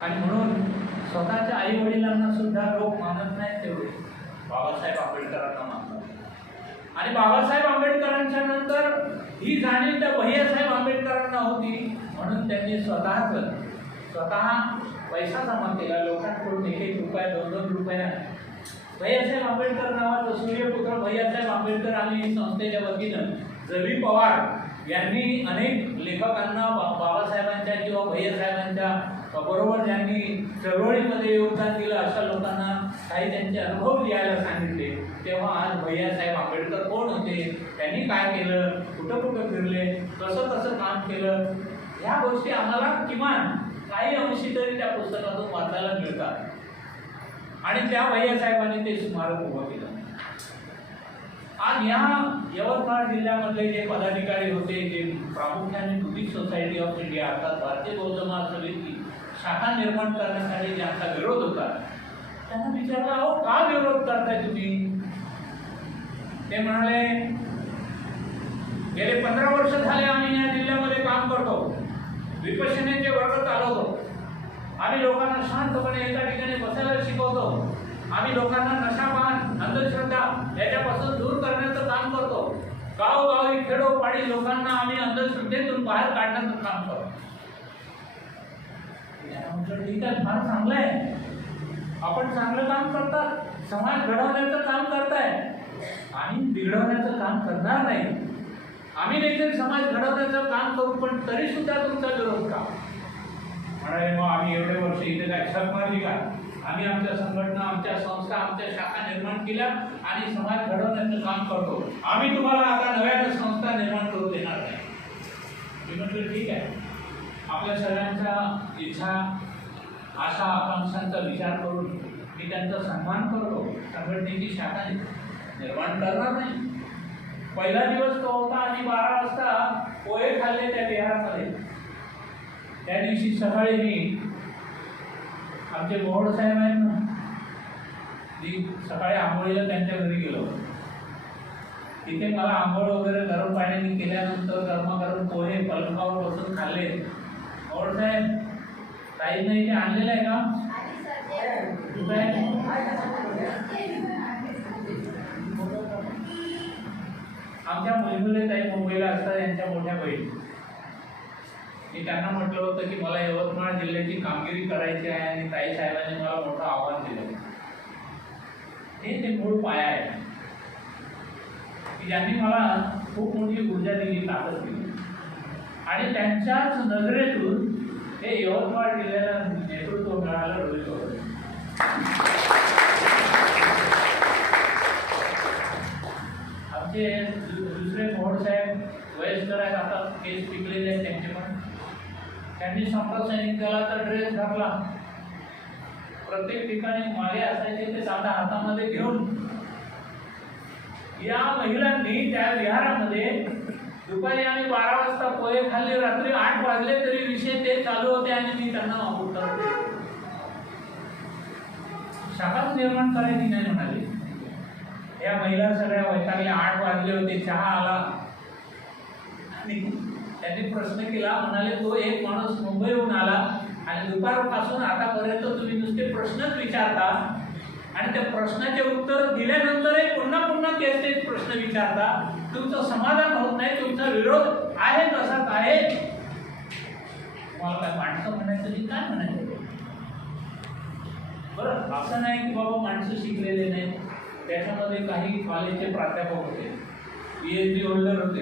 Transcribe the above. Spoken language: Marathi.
आणि म्हणून स्वतःच्या आई वडिलांना सुद्धा लोक मानत नाहीत तेवढे बाबासाहेब आंबेडकरांना मानतात। आणि बाबासाहेब आंबेडकरांच्या नंतर ही जाणीव त्या भैयासाहेब आंबेडकरांना होती, म्हणून त्यांनी स्वतः पैसा जमा केला लोकांकडून, एक रुपया 2-2 रुपया। भैयासाहेब आंबेडकर नावाचं सूर्यपुत्र भैयासाहेब आंबेडकर आणि संस्थेच्या वतीनं जवी पवार यांनी अनेक लेखकांना बाबासाहेबांच्या किंवा भैयासाहेबांच्या बरोबर ज्यांनी चळवळीमध्ये योगदान दिलं अशा लोकांना काही त्यांचे अनुभव लिहायला सांगितले। तेव्हा आज भैयासाहेब आंबेडकर कोण होते, त्यांनी काय केलं, कुठं कुठं फिरले, कसं कसं काम केलं, ह्या गोष्टी आम्हाला किमान काही अंशी तरी त्या पुस्तकातून वाचायला मिळतात। आणि त्या भैयासाहेबांनी ते स्मारक उभं केलं। आज या यवतमाळ जिल्ह्यामधले जे पदाधिकारी होते, जे प्रामुख्याने बुद्धिस्ट सोसायटी ऑफ इंडिया अर्थात भारतीय बौद्ध महासभेची शाखा निर्माण करण्यासाठी ज्यांचा विरोध होता, त्यांना विचारलं, अहो का विरोध करताय तुम्ही? ते म्हणाले, गेले 15 वर्ष झाले आम्ही या जिल्ह्यामध्ये काम करतो, विपश्यनेचे वर्ग चालवतो, आम्ही लोकांना शांतपणे एका ठिकाणी बसायला शिकवतो, आम्ही लोकांना नशापान अंधश्रद्धा याच्यापासून दूर करण्याचं काम करतो, गावोगावी खेडोपाडी लोकांना आम्ही अंधश्रद्धेतून बाहेर काढण्याचं काम करतो। ठीक आहे, फार चांगलं आहे, आपण चांगलं काम करतात, समाज घडवण्याचं काम करताय, आणि बिघडवण्याचं काम करणार नाही। आम्ही देखील समाज घडवण्याचं काम करू, पण तरी सुद्धा तुमचा विरोध का? म्हणाले, मग आम्ही एवढे वर्ष इथे काय छक मारली का? आम्ही आमच्या संघटना, आमच्या संस्था, आमच्या शाखा निर्माण केल्या आणि समाज घडवण्याचं काम करतो, आम्ही तुम्हाला आता नव्यानं संस्था निर्माण करू देणार नाही। मी म्हटलं ठीक आहे, आपल्या सगळ्यांच्या इच्छा, आशा, आकांक्षांचा विचार करून मी त्यांचा सन्मान करतो, संघटनेची शाखा निर्माण करणार नाही। पहिला दिवस तो होता आणि 12 वाजता पोहे खाल्ले त्या विहारामध्ये। त्या दिवशी सकाळी मी आमचे मोहोड साहेब आहेत ना, मी सकाळी आंघोळीला त्यांच्या घरी गेलो। तिथे मला आंघोळ वगैरे गरम पाण्याने केल्यानंतर गरमागरम पोहे पलंगावर बसून खाल्ले। मोहोड साहेब, ताईंना इथे आणलेलं आहे का? आमच्या मुलगुले ताई मुंबईला असतात, यांच्या मोठ्या बहिणी। मी त्यांना म्हटलं होतं की मला यवतमाळ जिल्ह्याची कामगिरी करायची आहे, आणि ताई साहेबांनी मला मोठं आव्हान दिलं। हे ते मूळ पाया आहे की ज्यांनी मला खूप मोठी ऊर्जा दिली, ताकद दिली, आणि त्यांच्याच नजरेतून हे यवतमाळ जिल्ह्याला नेतृत्व मिळालं डोळीसोबत। आमचे दुसरे मोहोड साहेब वयस्कर आहेत, आता केस पिकलेले आहेत त्यांचे, पण त्यांनी संपर्क सैनिक दलाचा ड्रेस घातला, प्रत्येक ठिकाणी मागे असायचे ते दांडा हातामध्ये घेऊन। या महिलांनी त्या विहारामध्ये दुपारी आम्ही 12 वाजता पोहे खाल्ले, रात्री 8 वाजले तरी विषय ते चालू होते, आणि मी त्यांना उत्तर दिले। शाखाच निर्माण करायची नाही म्हणाले। या महिला सगळ्या वैतागल्या, 8 वाजले होते, चहा आला, आणि त्यांनी प्रश्न केला, म्हणाले, तो एक माणूस मुंबईहून आला आणि दुपारपासून आतापर्यंत तुम्ही नुसते प्रश्नच विचारता, आणि त्या प्रश्नाचे उत्तर दिल्यानंतरही पुन्हा पुन्हा तेच प्रश्न विचारता, तुमचं समाधान होत नाही, तुमचा विरोध आहे तसाच आहे। तुम्हाला काय माणसं म्हणायचं की काय म्हणायचं? बरं, असं नाही की बाबा माणसं शिकलेले नाही, त्याच्यामध्ये काही कॉलेजचे प्राध्यापक होते, PhD होल्डर होते,